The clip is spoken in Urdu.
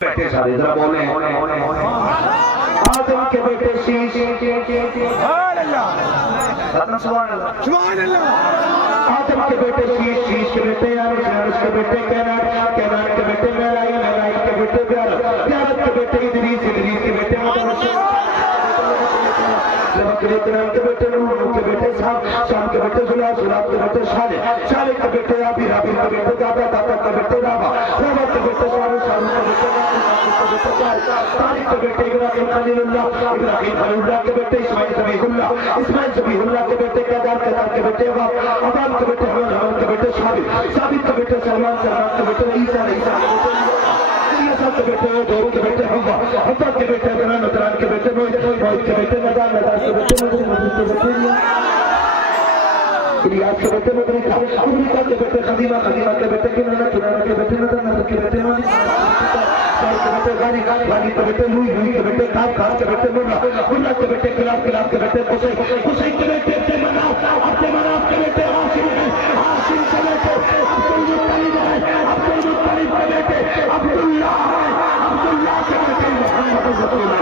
بیٹے سارے ذرا بولیں آدم کے بیٹے شیش سبحان اللہ سبحان اللہ آدم کے بیٹے شیش شیش کے بیٹے یانس کے بیٹے کینان کے بیٹے میرائی کے بیٹے پیارت کے بیٹے ادریس کے بیٹے کرام کے بیٹے نوح کے بیٹے شام کے بیٹے زلاب کے بیٹے شالح کے بیٹے عابر کے بیٹے دادا کے بیٹے رابع کے بیٹے شارو کے بیٹے طارق کے بیٹے ابراہیم خلیل اللہ کے بیٹے اسماعیل ذبیح اللہ کے بیٹے کیدار کے بیٹے ابان کے بیٹے حمان کے بیٹے ثابت کے بیٹے سلمان کے بیٹے عیسیٰ کے بیٹے دور کے بیٹے حوا کے بیٹے عدنان کے بیٹے موید کے بیٹے ندان کے بیٹے الیاس کے بیٹے مدرکہ کے بیٹے خدیمہ کے بیٹے کنانہ کے بیٹے ندان کے بیٹے غانی کے بیٹے لوئی کے بیٹے کاب کے بیٹے مرہ کے بیٹے کلاب کے بیٹے حسین کے بیٹے عبد مناف کے بیٹے ہاشم کے بیٹے عبدالمطلب کے بیٹے عبداللہ کے بیٹے محمد رسول اللہ